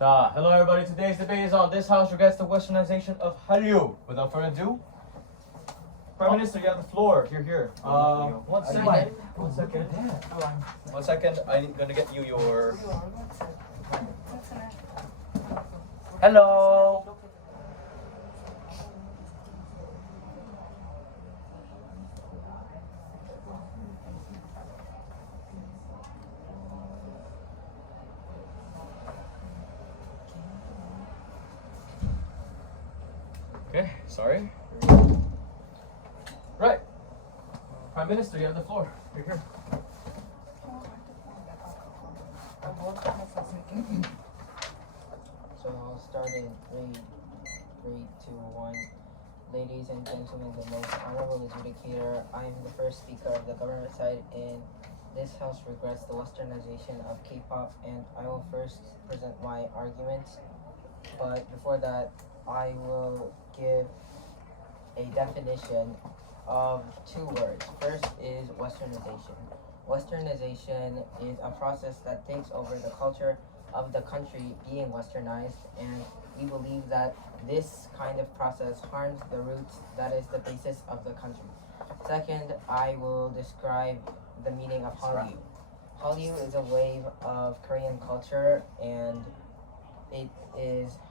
Hello everybody. Today's debate is on this house regards the westernization of Hallyu. Without further ado, Prime Minister, you have the floor. You're here. One second. One second. One second. I'm gonna get you your. Hello. Okay, sorry. Right. Prime Minister, you have the floor. You're here. So I'll start in 3, 2, 1. Ladies and gentlemen, the most honorable adjudicator, I am the first speaker of the government side in this house regrets the westernization of K-pop, and I will first present my arguments. But before that, I will give a definition of 2 words. First is westernization. Westernization is a process that takes over the culture of the country being westernized, and we believe that this kind of process harms the roots that is the basis of the country. Second, I will describe the meaning of Hallyu. Hallyu is a wave of Korean culture, and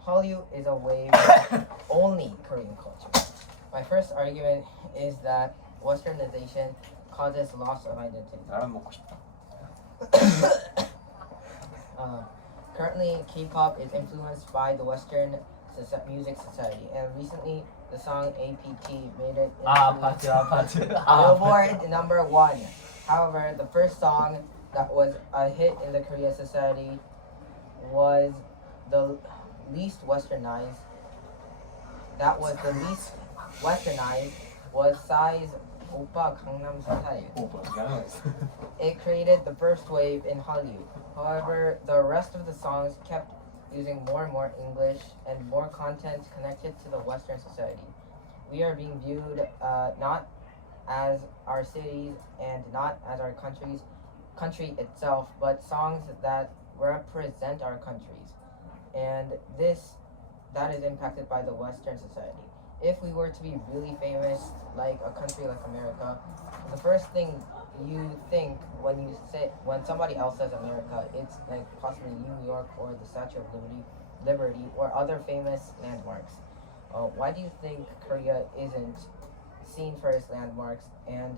Hallyu is a wave of only Korean culture. My first argument is that westernization causes loss of identity. Currently, K-pop is influenced by the Western music society, and recently the song APT made it into Billboard #1. However, the first song that was a hit in the Korea society was the least westernized. That was the least westernized was Psy's Oppa Gangnam Style. It created the first wave in Hallyu. However, the rest of the songs kept using more and more English and more content connected to the Western society. We are being viewed not as our cities and not as our country itself, but songs that represent our countries. And that is impacted by the Western society. If we were to be really famous, like a country like America, the first thing you think when somebody else says America, it's like possibly New York or the Statue of Liberty or other famous landmarks. Why do you think Korea isn't seen for its landmarks? And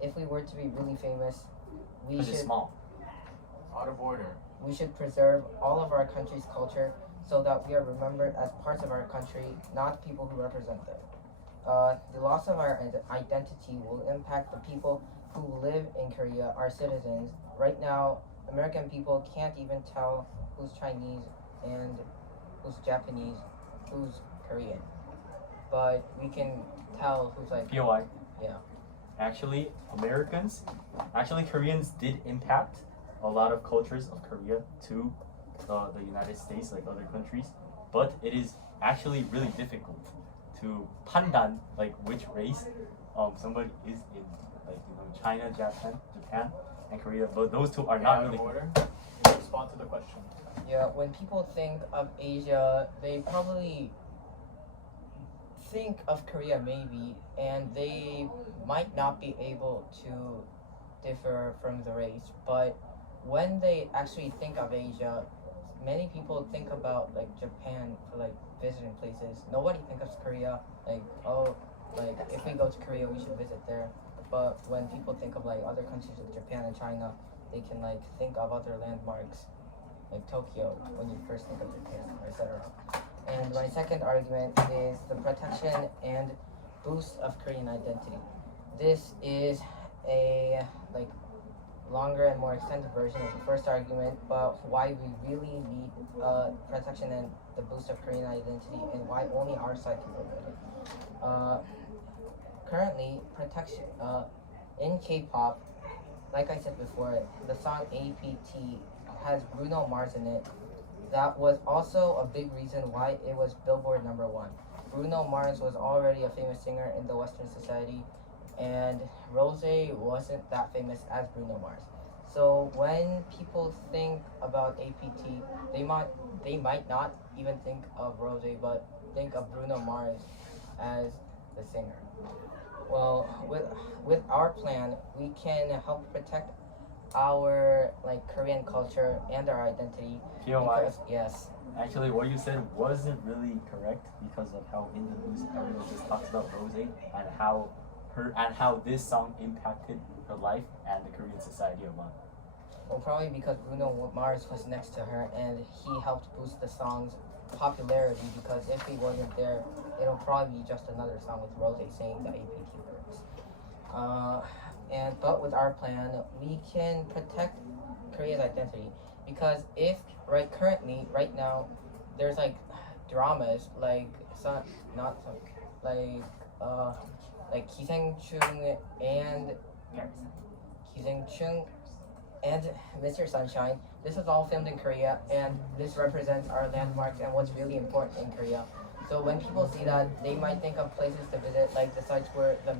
if we were to be really famous, we should small. Out of order. We should preserve all of our country's culture so that we are remembered as parts of our country, not people who represent them. The loss of our identity will impact the people who live in Korea, our citizens. Right now, American people can't even tell who's Chinese and who's Japanese, who's Korean. But we can tell who's like... POI. Yeah. Actually, Koreans did impact a lot of cultures of Korea to the United States, like other countries, but it is actually really difficult to 판단 like which race somebody is in, like China, Japan, and Korea. But those two are not really. Order. Respond to the question. Yeah, when people think of Asia, they probably think of Korea maybe, and they might not be able to differ from the race, but when they actually think of Asia, many people think about like Japan for like visiting places. Nobody thinks of Korea like, oh, like if we go to Korea we should visit there. But when people think of like other countries like Japan and China, they can like think of other landmarks like Tokyo when you first think of Japan, etc. And my second argument is the protection and boost of Korean identity. This is a like longer and more extended version of the first argument, but why we really need protection and the boost of Korean identity, and why only our side can prevent it. Currently, protection in K-pop, like I said before, the song APT has Bruno Mars in it. That was also a big reason why it was Billboard #1. Bruno Mars was already a famous singer in the Western society, and Rose wasn't that famous as Bruno Mars. So when people think about APT, they they might not even think of Rose, but think of Bruno Mars as the singer. Well, with our plan, we can help protect our like Korean culture and our identity. POI. Because, yes. Actually, what you said wasn't really correct because of how in the news everyone just talks about Rose and how this song impacted her life and the Korean society a lot. Well, probably because Bruno Mars was next to her and he helped boost the song's popularity. Because if he wasn't there, it'll probably be just another song with Rose saying the APT words. But with our plan, we can protect Korea's identity because if right now, there's like dramas like 기생충 and 기생충 and Mr. Sunshine. This is all filmed in Korea, and this represents our landmarks and what's really important in Korea. So when people see that, they might think of places to visit, like the sites where the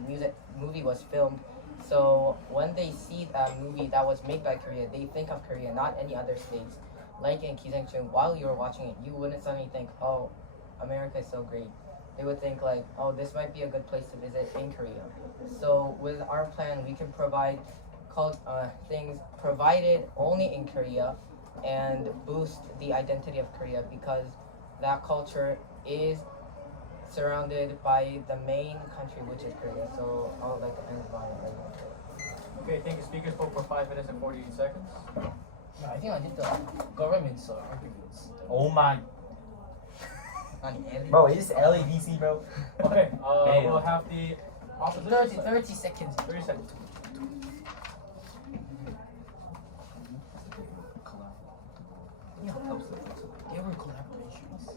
movie was filmed. So when they see that movie that was made by Korea, they think of Korea, not any other states. Like in 기생충, while you were watching it, you wouldn't suddenly think, oh, America is so great. They would think like, oh, this might be a good place to visit in Korea. So with our plan, we can provide things provided only in Korea and boost the identity of Korea because that culture is surrounded by the main country, which is Korea. So I would like to end my argument. Okay, thank you. Speakers spoke for 5 minutes and 48 seconds. No, I think I did the government's arguments. Oh my. Bro, it's LADC, bro. Okay, Hey. we'll have the opposition. 30 seconds. 30 seconds. They were collaborations.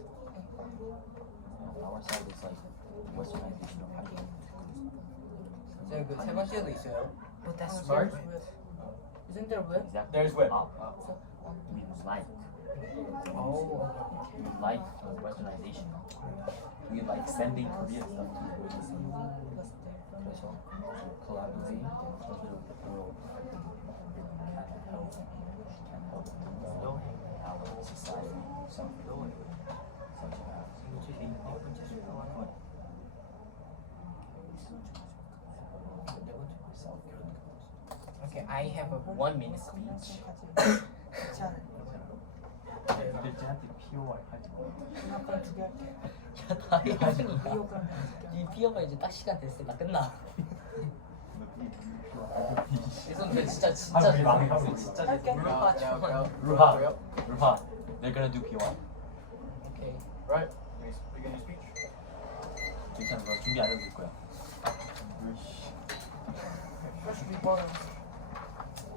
Our side is like westernization of Hallyu. 네, 그세 번째도 있어요. But that's Sorry? Isn't there with? Exactly. There's whip. We like. Oh. We like westernization. We like sending Korean stuff to the West. 그래서 collaborate with the world can help our society self-building, such as Okay, I have a 1 minute speech. 쟤한테 POI 하지 이 피어가 이제 딱 시간 됐을 때 나 끝나. 죄송해요, 진짜 진짜 루하, they're gonna do POI. Okay. Right. Begin your speech. 괜찮아, 너 준비 안 해도 될 거야.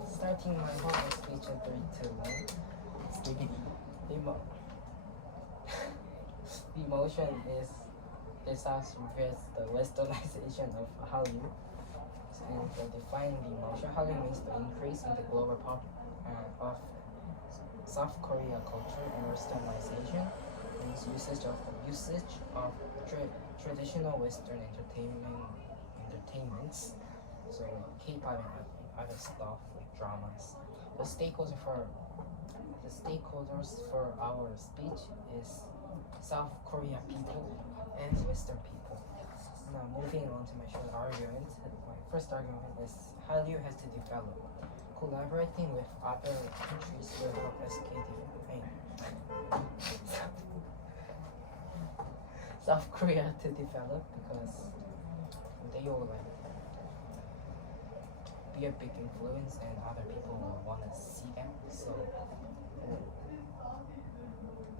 Starting my whole speech in 3, 2, 1. The emotion is this reveals the westernization of Hallyu. And to define the emotion, Hallyu means the increase in the global pop of South Korea culture and westernization, and its usage of traditional Western entertainments, so like K-pop and other stuff like dramas. The stakeholders for our speech is South Korea people and Western people. Now moving on to my short argument. My first argument is Hallyu has to develop. Collaborating with other countries will help South Korea to develop because they will like be a big influence and other people will want to see them, so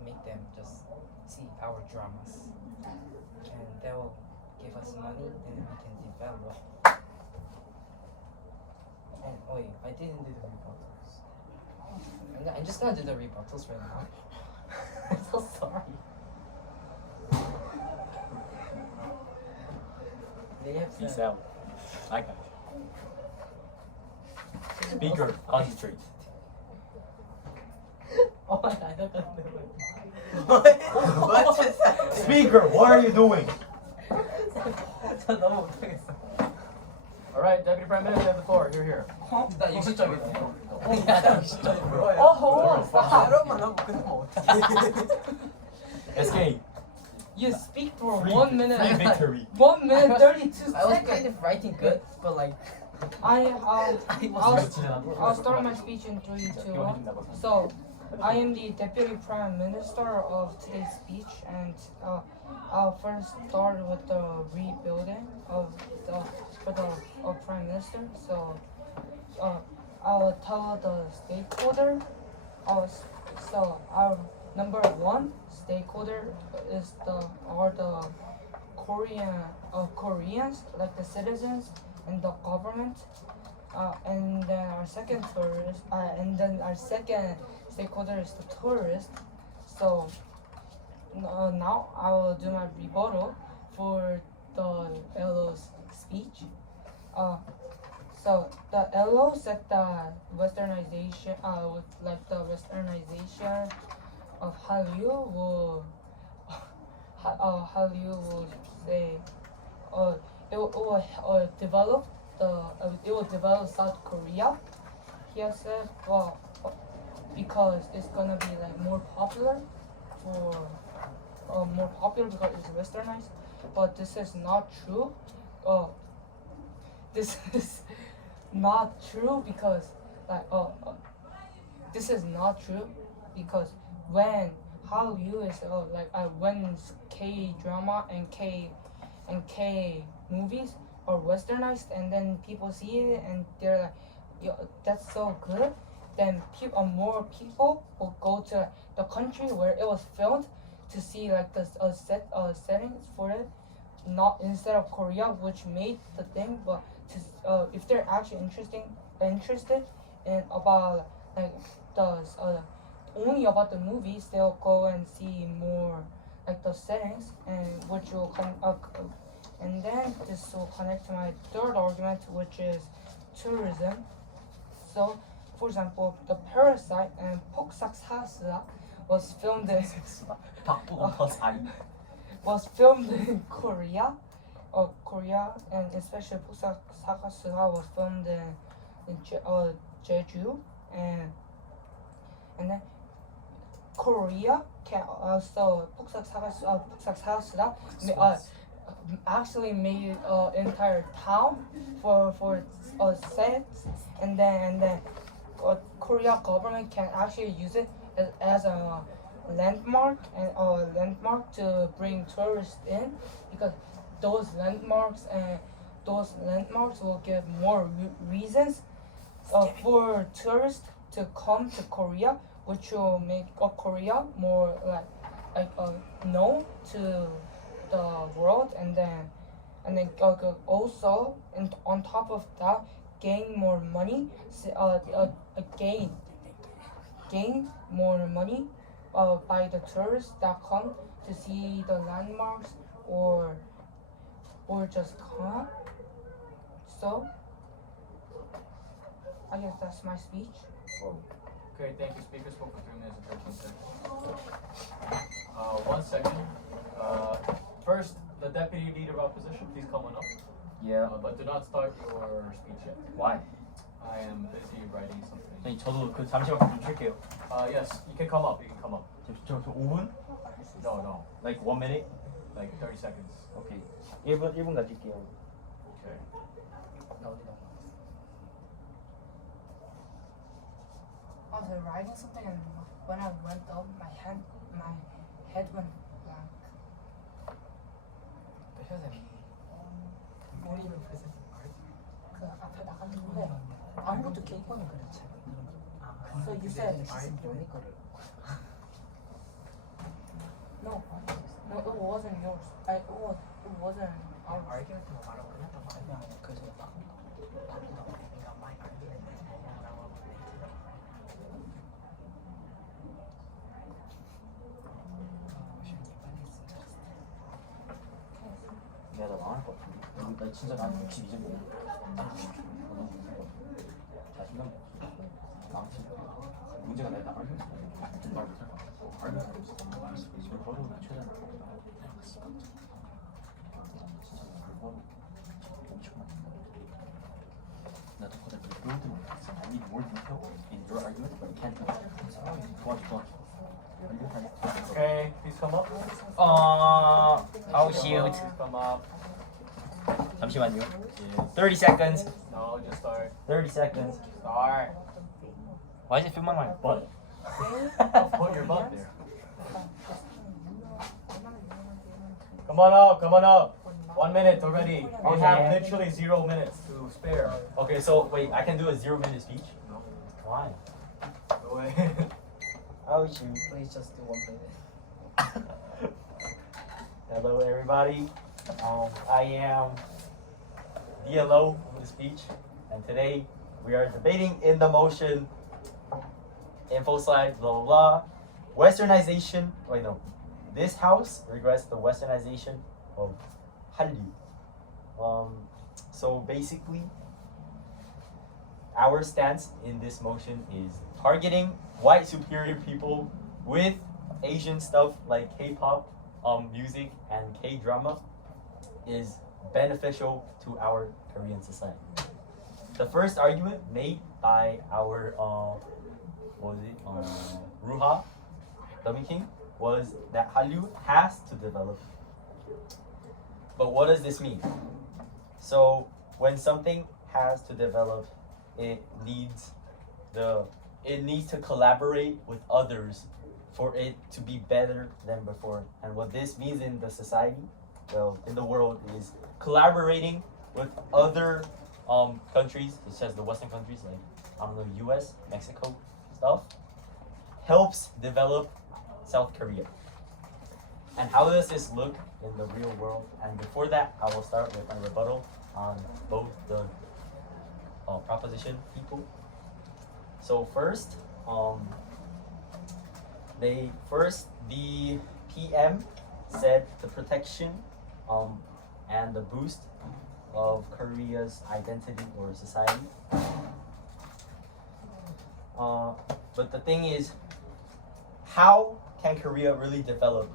make them just see our dramas and they will give us money and we can develop. And wait, I didn't do the rebuttals. I'm just gonna do the rebuttals right now. I'm so sorry. They have Peace said- out. I got you. Speaker, concentrate. Oh my god, I don't know. What is that? Speaker, what are you doing? 저 너무 못하겠어. All right, Deputy Prime Minister, you have the floor. You're here. 나 60점이네. Oh, stop. 여러분 하고 끝나면 어떡해. SK. You speak for Free, 1 minute. Free victory. 1 minute 32 I was seconds. kind of writing good, but like I'll start my speech in 3, 2, 1. So, I am the Deputy Prime Minister of today's speech, and I'll first start with the rebuilding of the Prime Minister. So, I'll tell the stakeholder. So our number 1 stakeholder is the Koreans, like the citizens and the government. And then our second stakeholder is the tourist. So now I will do my rebuttal for the LO's speech. So the LO said that westernization, of Hallyu will say, it will develop South Korea. He has said, well, because it's gonna be like more popular because it's westernized. But this is not true. This is not true because this is not true because when Hallyu is when K drama and K movies are westernized and then people see it and they're like, yo, that's so good, then more people will go to the country where it was filmed to see like the settings for it, not instead of Korea, which made the thing, but if they're actually interested in about like only about the movies, they'll go and see more like the settings, and which will and then this will connect to my third argument, which is tourism. So, for example, the Parasite and 폭삭사스라 was filmed in Korea, and especially 폭삭사스라 was filmed in Jeju, and then Korea can also 폭삭사스라 actually made entire town for sets, and then Korea government can actually use it as a landmark to bring tourists in, because those landmarks will give more reasons for tourists to come to Korea, which will make Korea more known to the world, and then also, and on top of that, gain more money, gain more money by the tourists that come to see the landmarks or just come. So I guess that's my speech. Okay, thank you. Speaker spoke for 3 minutes and 13 seconds. 1 second. First, the deputy leader of opposition, please come on up. Yeah. But do not start your speech yet. Why? I am busy writing something. 아니 저도 그 잠시만 좀 쉴게요. Yes, you can come up. You can come up. 저 5분? No. Like 1 minute? Like 30 seconds. 오케이. 1분 가질게요. Okay. I was writing something, and when I went up, my head went blank. 그 앞에 나갔는데 아무것도 기억 못 나요. So you said no, it wasn't yours. It wasn't ours. argument 말하고 끝났단 말이야. 그래서 바꾸다 보니까 많이 argument 나오고 내가 나 망할 것 같은데. 나 진짜 난 62점이야. 자신감 없어. 망치. 문제가 내가 나갈 수 있어. 말 못할 것 같아. 지금 버리고 최대한 진짜 엄청 많이 나도 거다 I need more detail in your argument, but I can't do it. Watch. Okay, please come up. Oh shoot. Please come up. 잠시만요. Yes. 30 seconds. No, just start. 30 seconds. Start. Why is it filming my butt? Put your butt there. Come on up. 1 minute already. We Okay. have literally 0 minutes to spare. Okay, so wait, I can do a 0-minute speech? No. Why? Go ahead. Oh shoot. Please just do 1 minute. Hello, everybody. I am DLO with the speech, and today we are debating in the motion. Info slide, blah blah blah. Westernization. Wait, no. This house regrets the westernization of Hallyu. So basically, our stance in this motion is targeting white superior people with Asian stuff like K-pop, music, and K-drama is beneficial to our Korean society. The first argument made by our Ruha, Dummy King, was that Hallyu has to develop. But what does this mean? So when something has to develop, it needs to collaborate with others for it to be better than before. And what this means in the society, well, in the world, is collaborating with other countries, such as the Western countries, like, I don't know, US, Mexico, stuff, helps develop South Korea. And how does this look in the real world? And before that, I will start with my rebuttal on both the proposition people. So first, the PM said the protection and the boost of Korea's identity or society. But the thing is, how can Korea really develop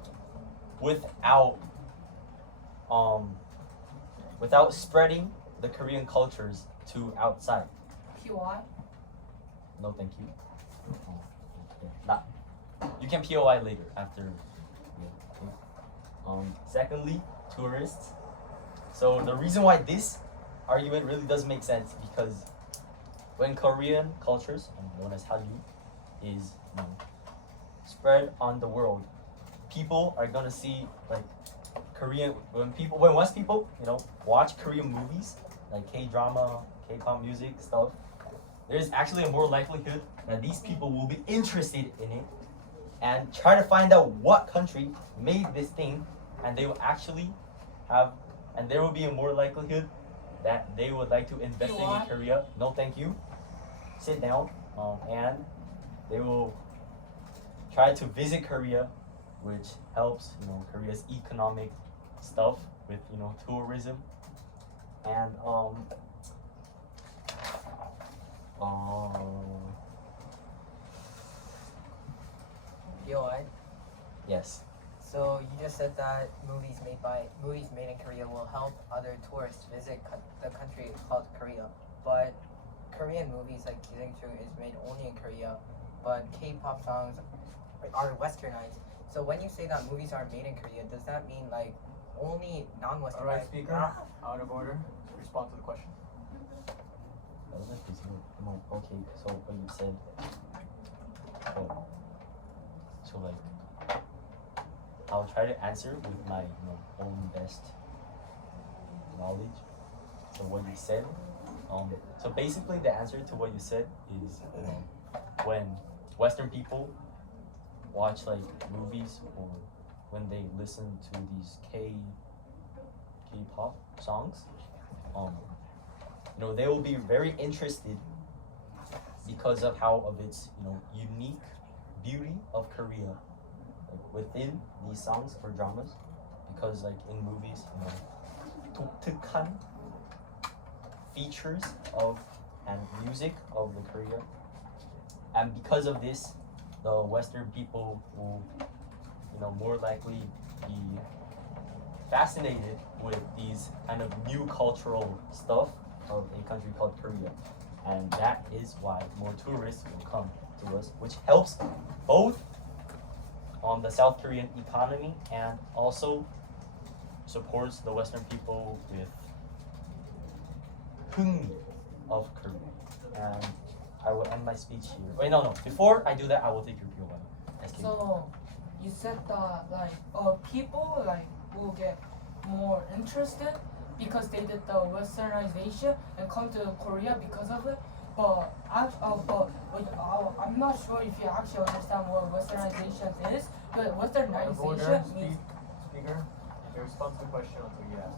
without spreading the Korean cultures to outside? PY? No, thank you. Nah. You can POI later after. Yeah, okay. Secondly, tourists. So the reason why this argument really does make sense, because when Korean cultures, known as Hallyu, is spread on the world, people are gonna see like Korean when West people watch Korean movies like K-drama, K-pop music stuff. There's actually a more likelihood that these people will be interested in it and try to find out what country made this thing, and they will actually and there will be a more likelihood that they would like to investigate Korea. No, thank you. Sit down, and they will try to visit Korea, which helps Korea's economic stuff with tourism, and POI. yes. So you just said that movies made in Korea will help other tourists visit the country called Korea. But Korean movies like Inhyuk is made only in Korea, but K-pop songs are westernized. So when you say that movies are made in Korea, does that mean like only non-westernized? Alright, speaker. Out of order. Respond to the question. Okay, so what you said. So like, I'll try to answer with my own best knowledge. So what you said. So basically, the answer to what you said is when Western people watch like movies or when they listen to these K-pop songs, they will be very interested because of its unique beauty of Korea, like within these songs or dramas, because like in movies, 독특한 features of and music of the Korea, and because of this, the Western people will more likely be fascinated with these kind of new cultural stuff of a country called Korea. and that is why more tourists will come to us, which helps both on the South Korean economy and also supports the Western people with 흥미 of Korea. And I will end my speech here. Wait, no. Before I do that, I will take your POI. So you said that like people like will get more interested because they did the westernization and come to Korea because of it. But I'm not sure if you actually understand what westernization is. But westernization means Speaker, your response to the question until you ask.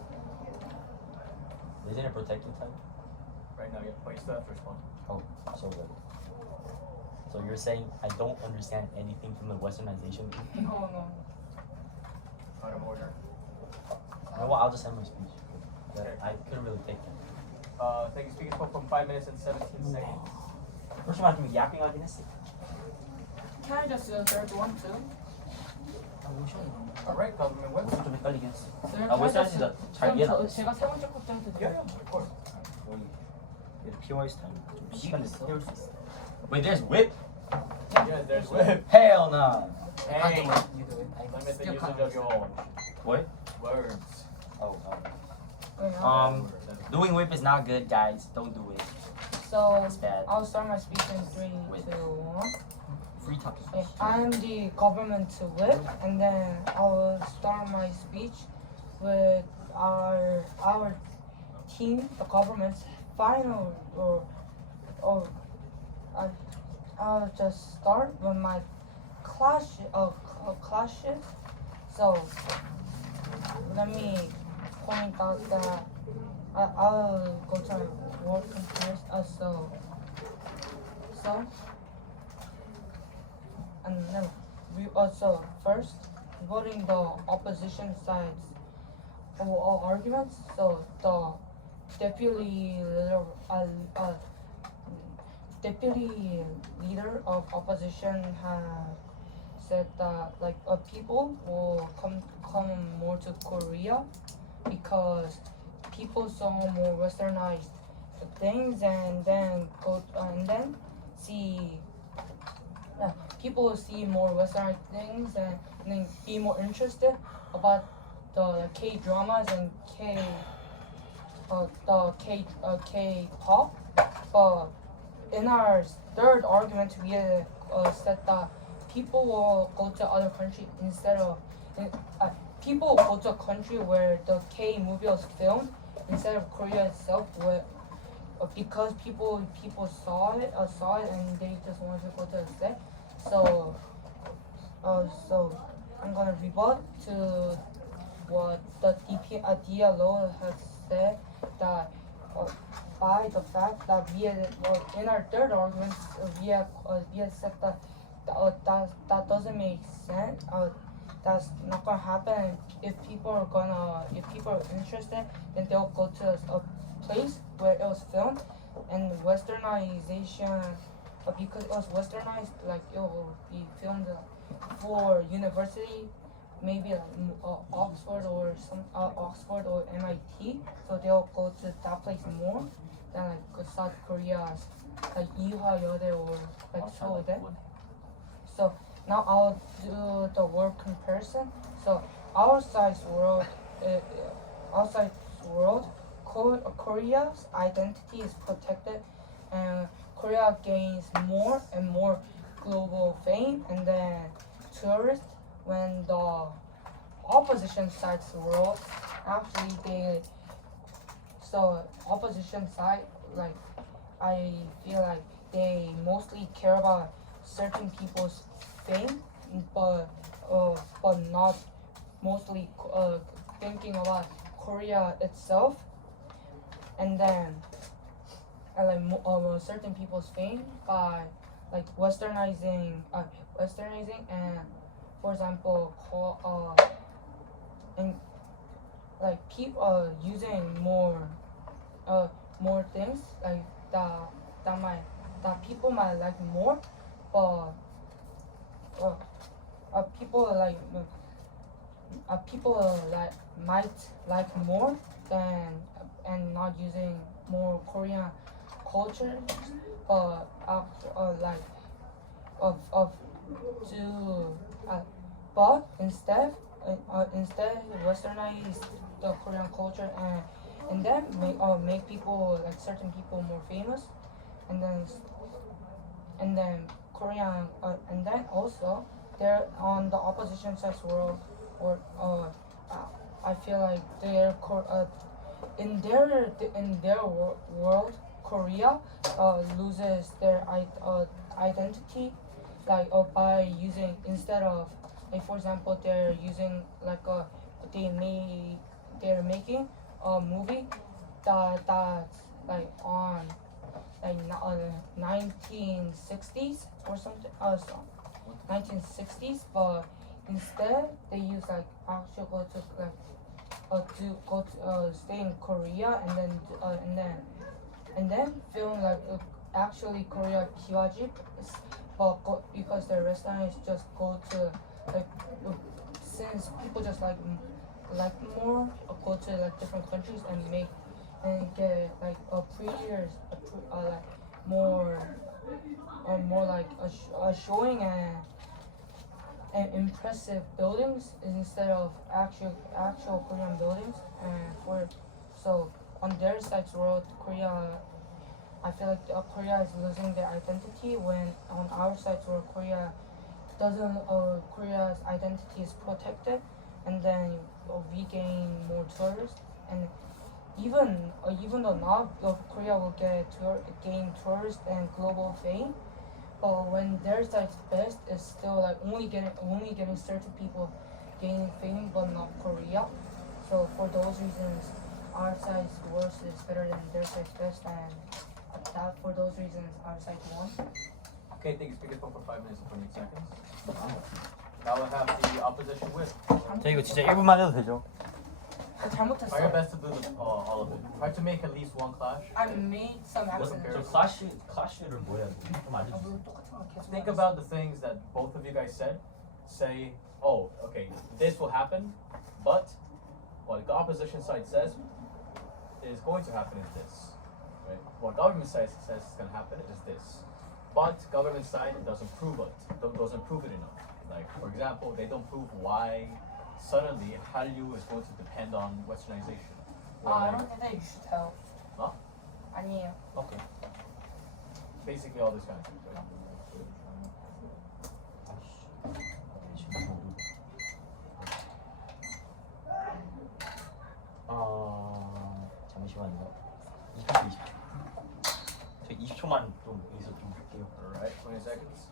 Isn't it protected type? Right now, yeah, but you still have to respond. Oh, so good. So you're saying I don't understand anything from the westernization? no. Out of order. You know what? I'll just end my speech. Okay. I couldn't really take that. Thank you. Speaker spoke from 5 minutes and 17 seconds. 솔직히 말하면 좀 야빙하긴 했어. Can I just do the third one too? Alright, Government Web. 좀 헷갈리긴 했어. Third 아, one 웨스턴이다. 잘 이해는 안 했어. 제가 세 번째 것도 해도 돼요? Yeah, of course. POI 스타일. 좀 시간 내서 태울 수 있어. Wait, there's whip? Yeah, there's Web. Hell no. Hey, You do it. I limit the still usage can't of your What? words. Oh. Yeah. Doing whip is not good, guys. Don't do it. So It's bad. I'll start my speech in 3, Wait. 2, 1. Free topic. Okay, I'm the government whip, and then I will start my speech with our team, the government's final I'll just start with my clashes. So let me point out that I'll go to work first. And then we also first voting the opposition sides all arguments. So the deputy leader of opposition has said that like people will come more to Korea because people saw more westernized things and then see people will see more western things and then be more interested about the K dramas and K-pop. But in our third argument, we said that people will go to other country instead of people will go to a country where the K movie was filmed instead of Korea itself, where because people saw it and they just wanted to go to the set. So I'm gonna rebut to what the DLO has said that by the fact that in our third argument we have said that that doesn't make sense. That's not gonna happen. If people are interested, then they'll go to a place where it was filmed. And westernization, because it was westernized, like it will be filmed for university, maybe like Oxford or MIT. So they'll go to that place more than like South Korea's like Ihwa or like Seoul. So now I'll do the word comparison. So outside world, Korea's identity is protected, and Korea gains more and more global fame, and then tourists. When the opposition side's world, actually opposition side, like I feel like they mostly care about certain people's fame, but not mostly thinking about Korea itself, and then certain people's fame by like westernizing and, for example, and like people using more things like that people might like more, but people might like more than and not using more culture, like of to but instead westernize the Korean culture and then make people like certain people more famous, and then Korean and then also they're on the opposition side's world, or I feel like in their world, Korea loses their identity, like by using, instead of, like for example, they're using like they're making a movie that's like on like 1960s or something, 1960s, but instead they use like actual go to like stay in Korea, and then film like actually Korea kiwajip, but because the restaurants just go to like since people just like more go to like different countries and make and get like a prettier like more like a showing and impressive buildings instead of actual Korean buildings, and so on their side's world, Korea, I feel like Korea is losing their identity, when on our side's world, Korea doesn't Korea's identity is protected, and then we gain more tourists, and even though now Korea will gain tourists and global fame, but when their side's best is still like only getting certain people gaining fame, but not Korea. So for those reasons, our side's worst is better than their side's best, and for those reasons, our side won. Okay, thank you, speaker spoke for 5 minutes and 28 seconds. Now we'll have the opposition whip. 저 이거 진짜 1분만 해도 되죠? 잘못했어. Try your best to do all of it. Try to make at least one clash. I made some accents. 클래시를 뭐 해야 돼? 좀 알려주세요. 똑같은 거 계속. Think about the things that both of you guys said. Say, oh, okay, this will happen, but what the opposition side says is going to happen is this. Right? What government side says is going to happen is this. But government side doesn't prove it enough. Like, for example, they don't prove why suddenly Hallyu is going to depend on westernization. I don't think that you should tell. Huh? 아니에요. Okay. Basically all this kind of things, right? 잠시만요. 20초. 저 20초만 좀 여기서 좀 볼게요. Alright, 20 seconds.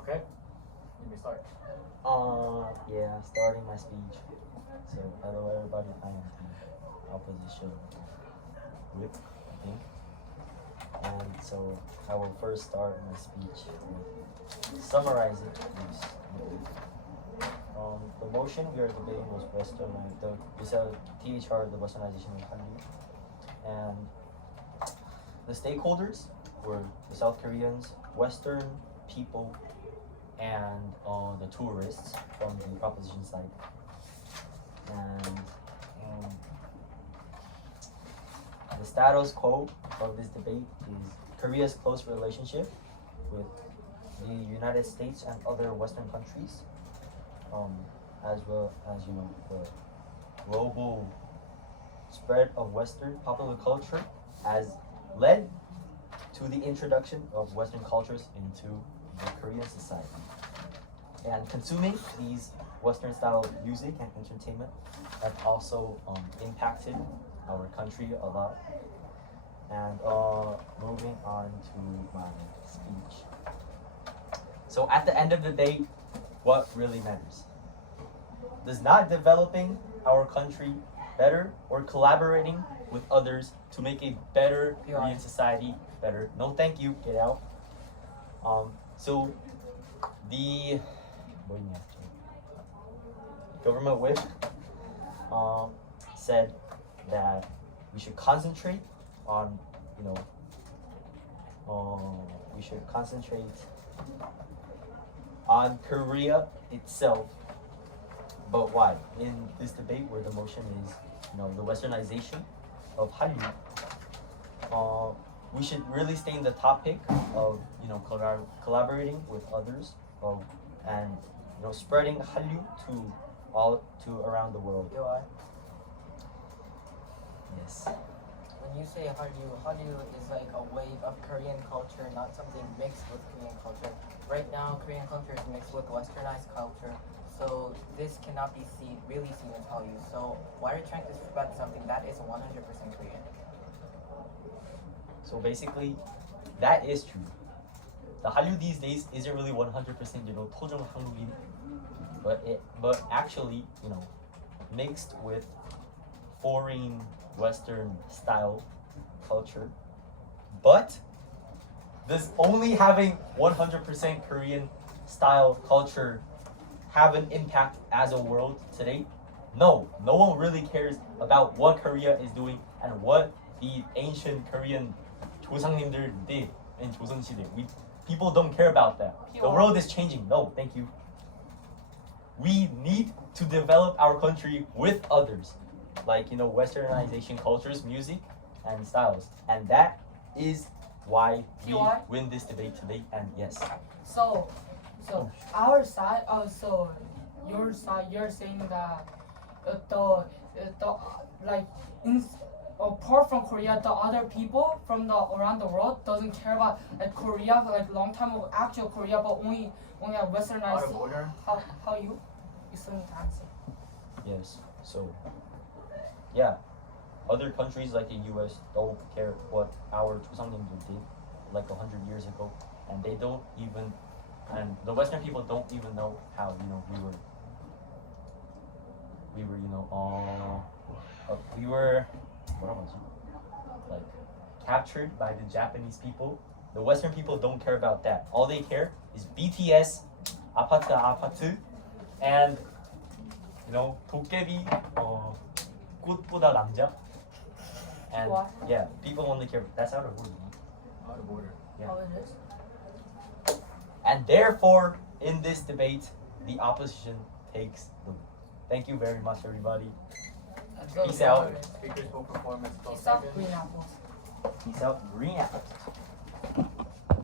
Okay, let me start. Yeah, starting my speech. So, hello everybody, I am the opposition whip, I think. And so, I will first start my speech with summarizing this. The motion we are debating was THR, the westernization of Hallyu. And the stakeholders were the South Koreans, Western people, and the tourists from the proposition side. And the status quo of this debate is Korea's close relationship with the United States and other Western countries, as well as the global spread of Western popular culture has led to the introduction of Western cultures into the Korean society. And consuming these Western style music and entertainment have also impacted our country a lot. And moving on to my speech. So at the end of the day, what really matters? Does not developing our country better or collaborating with others to make a better Korean society better. No, thank you. Get out. So the government whip said that we should concentrate on, we should concentrate on Korea itself. But why? In this debate where the motion is, the westernization of Hallyu, we should really stay in the topic of, collaborating with others, and spreading Hallyu to around the world. Yes. When you say Hallyu is like a wave of Korean culture, not something mixed with Korean culture. Right now, Korean culture is mixed with westernized culture, so this cannot be really seen as Hallyu. So why are you trying to spread something that is 100% Korean? So basically, that is true. The Hallyu these days isn't really 100% 토종 한국인, but actually, mixed with foreign Western style culture. But does only having 100% Korean style culture have an impact as a world today? No one really cares about what Korea is doing and what the ancient Korean 조상님들 did in 조선시대. People don't care about that. The world is changing. No, thank you. We need to develop our country with others, like westernization cultures, music, and styles, and that is why we win this debate today. And yes. So our side. So your side. You're saying that apart from Korea, the other people from around the world doesn't care about Korea, long time of actual Korea, but only a westernized. How you still need to answer. Yes. So yeah, other countries like the U.S. don't care what our 조상님들 did 100 years ago, and they don't even, and the Western people don't even know how we were captured by the Japanese people. The Western people don't care about that. All they care is BTS, 아파트, and 도깨비, 꽃보다 남자. And yeah, people only care. That's out of order. Out of order. Yeah. How it is? And therefore, in this debate, the opposition takes the lead. Thank you very much, everybody. Peace out. Speakers will performance. Peace out, green apples. Peace out, green apples.